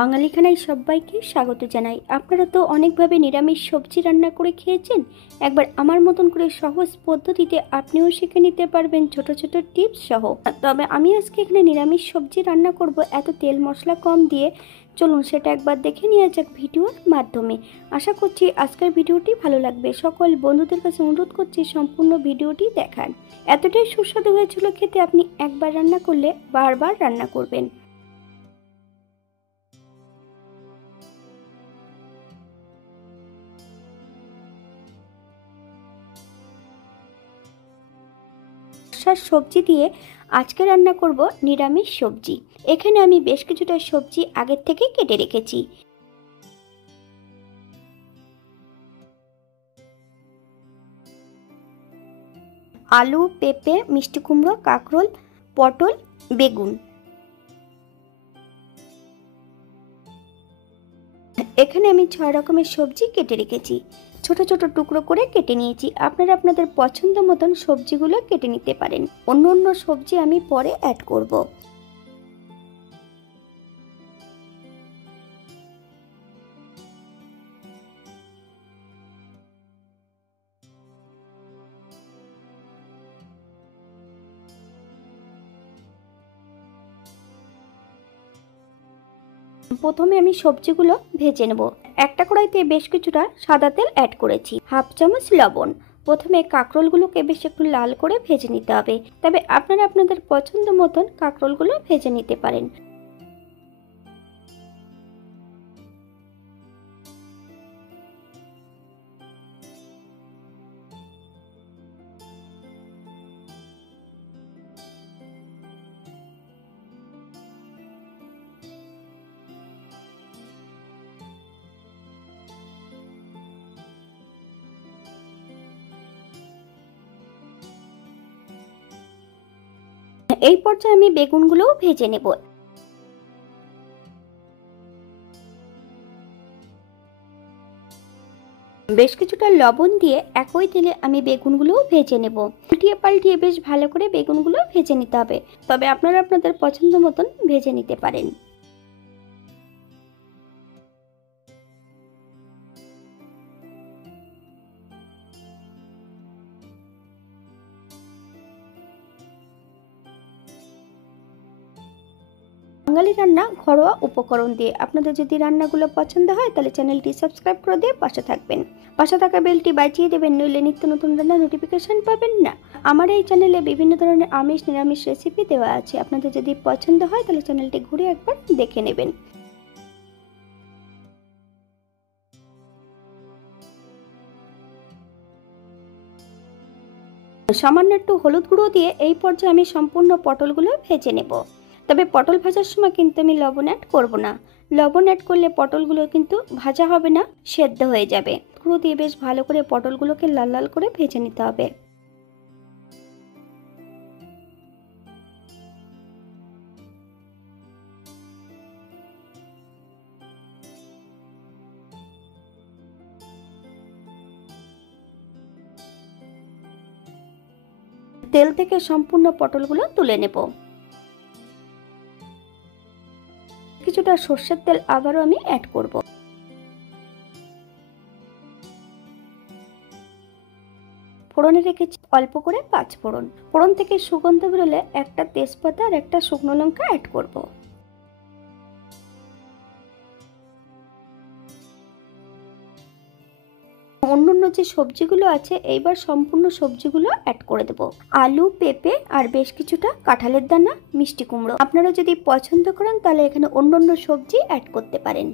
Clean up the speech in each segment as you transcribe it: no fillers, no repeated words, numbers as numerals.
বাঙালি খানায় সবাইকে স্বাগত জানাই। আপনারা তো অনেকভাবে নিরামিষ সবজি রান্না করে খেয়েছেন। একবার আমার মতন করে সহজ পদ্ধতিতে আপনিও শিখে নিতে পারবেন ছোট ছোট টিপস সহ। তবে আমি আজকে এখানে নিরামিষ সবজি রান্না করব এত তেল মশলা কম দিয়ে। চলুন সেটা একবার দেখে নেওয়া যাক ভিডিওর মাধ্যমে। আশা করছি আজকের ভিডিওটি ভালো লাগবে। সকল বন্ধুদের কাছে অনুরোধ করছি সম্পূর্ণ ভিডিওটি দেখার। এতটাই সুস্বাদু হয়েছিল খেতে, আপনি একবার রান্না করলে বারবার রান্না করবেন। সবজি দিয়ে আজকে রান্না করব নিরামিষ সবজি। এখানে আমি বেশ কিছুটা সবজি আগের থেকে কেটে রেখেছি। আলু, পেঁপে, মিষ্টি কুমড়ো, কাঁকরোল, পটল, বেগুন। এখানে আমি 6 রকমের সবজি কেটে রেখেছি। ছোট ছোট টুকরো করে কেটে নিয়েছি। আপনারা আপনাদের পছন্দ মতন সবজিগুলো কেটে নিতে পারেন। অন্য অন্য সবজি আমি পরে অ্যাড করব। প্রথমে আমি সবজিগুলো ভেজে নেব। একটা কড়াইতে বেশ কিছুটা সাদা তেল অ্যাড করেছি, হাফ চামচ লবণ। প্রথমে কাঁকরোলগুলোকে বেশ একটু লাল করে ভেজে নিতে হবে, তবে আপনারা আপনাদের পছন্দ মতন কাঁকরোলগুলো ভেজে নিতে পারেন। এই পর্যায়ে আমি বেগুনগুলোও ভেজে নেব। বেশ কিছুটা লবণ দিয়ে একই তেলে আমি বেগুনগুলোও ভেজে নেব। উল্টিয়ে পাল্টিয়ে বেশ ভালো করে বেগুনগুলো ভেজে নিতে হবে, তবে আপনারা আপনাদের পছন্দ মতন ভেজে নিতে পারেন। বাঙালি রান্না ঘরোয়া উপকরণ দিয়ে। আপনাদের যদি রান্নাগুলো পছন্দ হয় তাহলে চ্যানেলটি সাবস্ক্রাইব করে দিয়ে পাশে থাকবেন। পাশে থাকা বেলটি বাজিয়ে দেবেন, নইলে নিত্য নতুন রান্নার নোটিফিকেশন পাবেন না। আমার এই চ্যানেলে বিভিন্ন ধরনের আমিষ নিরামিষ রেসিপি দেওয়া আছে। আপনাদের যদি পছন্দ হয় তাহলে চ্যানেলটি ঘুরে একবার দেখে নেবেন। সামান্য একটু হলুদ গুঁড়ো দিয়ে এই পর্যায়ে আমি সম্পূর্ণ পটলগুলো ভেজে নেব। তবে পটল ভাজার সময় কিন্তু আমি লবণ অ্যাড করব না। লবণ অ্যাড করলে পটলগুলো কিন্তু ভাজা হবে না, সেদ্ধ হয়ে যাবে। গুঁড়ো দিয়ে বেশ ভালো করে পটলগুলোকে লাল লাল করে ভেজে নিতে হবে। তেল থেকে সম্পূর্ণ পটলগুলো তুলে নেব। কিছুটা সর্ষের তেল আবারও আমি অ্যাড করব। ফোড়নে রেখেছি অল্প করে 5 ফোড়ন। ফোড়ন থেকে সুগন্ধ বেরোলে একটা তেজপাতা আর একটা শুকনো লঙ্কা অ্যাড করব। অন্যান্য যে সবজিগুলো আছে এইবার সম্পূর্ণ সবজিগুলো অ্যাড করে দেব। আলু, পেঁপে আর বেশ কিছুটা কাঁঠালের দানা, মিষ্টি কুমড়ো। আপনারা যদি পছন্দ করেন তাহলে এখানে অন্যান্য সবজি অ্যাড করতে পারেন।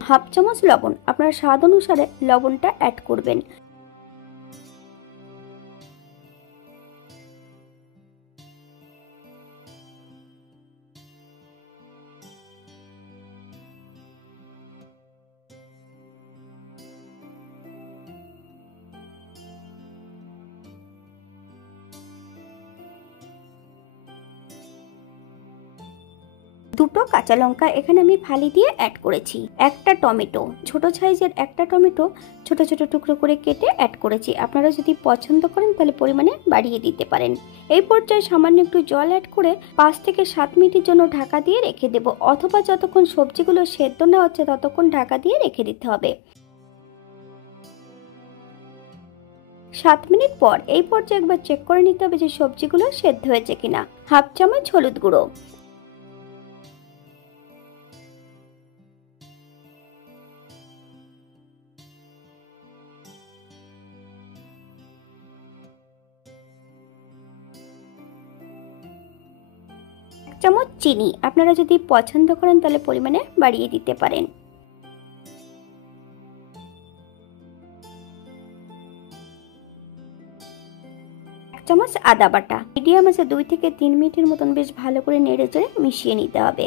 হাফ চামচ লবণ, আপনার স্বাদ অনুসারে লবণটা অ্যাড করবেন। দুটো কাঁচা লঙ্কা এখানে আমি ফালি দিয়ে অ্যাড করেছি, একটা টমেটো, ছোট সাইজের একটা টমেটো ছোট ছোট টুকরো করে কেটে অ্যাড করেছি। আপনারা যদি পছন্দ করেন তাহলে পরিমাণে বাড়িয়ে দিতে পারেন। এই পর্যায়ে সামান্য একটু জল অ্যাড করে 5 থেকে 7 মিনিটের জন্য ঢাকা দিয়ে রেখে দেব, অথবা যতক্ষণ সবজিগুলো সেদ্ধ না হচ্ছে ততক্ষণ ঢাকা দিয়ে রেখে দিতে হবে। 7 মিনিট পর এই পর্যায়ে একবার চেক করে নিতে হবে যে সবজিগুলো সেদ্ধ হয়েছে কিনা। হাফ চামচ হলুদ গুঁড়ো, চামচ চিনি, আপনারা যদি পছন্দ করেন তাহলে পরিমাণে বাড়িয়ে দিতে পারেন। চামচ আদা বাটা। মিডিয়াম আছে 2 থেকে 3 মিনিটের মতন বেশ ভালো করে নেড়ে চেড়ে মিশিয়ে নিতে হবে।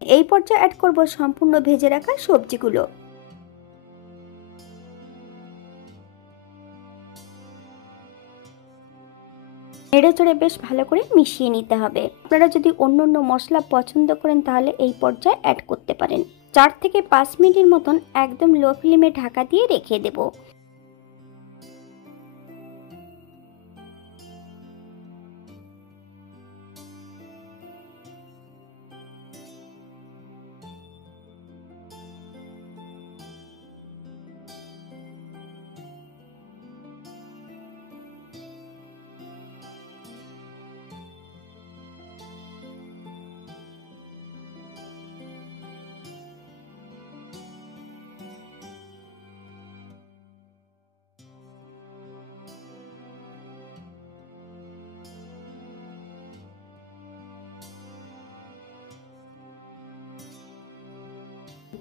এই পর্যায়ে অ্যাড করব সম্পূর্ণ ভেজে রাখা সবজিগুলো। নেড়ে চড়ে বেশ ভালো করে মিশিয়ে নিতে হবে। আপনারা যদি অন্য অন্য মশলা পছন্দ করেন তাহলে এই পর্যায়ে অ্যাড করতে পারেন। 4 থেকে 5 মিনিটের মতন একদম লো ফ্লেমে ঢাকা দিয়ে রেখে দেব।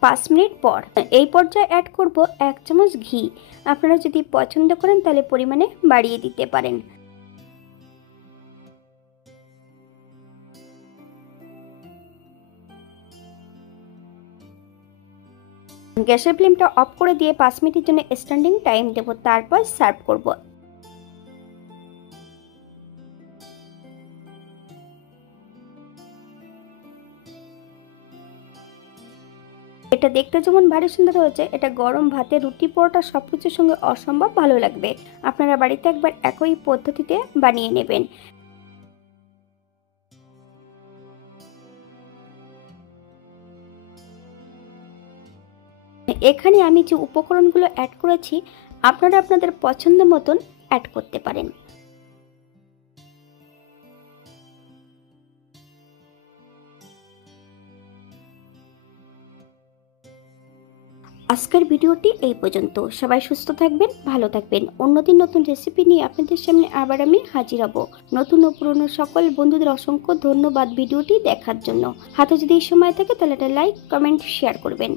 পাঁচ মিনিট পর এই পর্যায়ে অ্যাড করব 1 চামচ ঘি। আপনারা যদি পছন্দ করেন তাহলে পরিমাণে বাড়িয়ে দিতে পারেন। গ্যাসের ফ্লেমটা অফ করে দিয়ে 5 মিনিটের জন্য স্ট্যান্ডিং টাইম দেব, তারপর সার্ভ করব। এটা দেখতে যেমন ভারী সুন্দর হয়েছে, এটা গরম ভাতে, রুটি, পরোটা সবকিছুর সঙ্গে অসম্ভব ভালো লাগবে। আপনারা বাড়িতে একবার একই পদ্ধতিতে বানিয়ে নেবেন। এখানে আমি যে উপকরণগুলো অ্যাড করেছি আপনারা আপনাদের পছন্দ মতন অ্যাড করতে পারেন। আজকের ভিডিওটি এই পর্যন্ত। সবাই সুস্থ থাকবেন, ভালো থাকবেন। অন্যদিন নতুন রেসিপি নিয়ে আপনাদের সামনে আবার আমি হাজির হব। নতুন ও পুরনো সকল বন্ধুদের অসংখ্য ধন্যবাদ ভিডিওটি দেখার জন্য। হাতে যদি সময় থাকে তাহলে একটা লাইক, কমেন্ট, শেয়ার করবেন।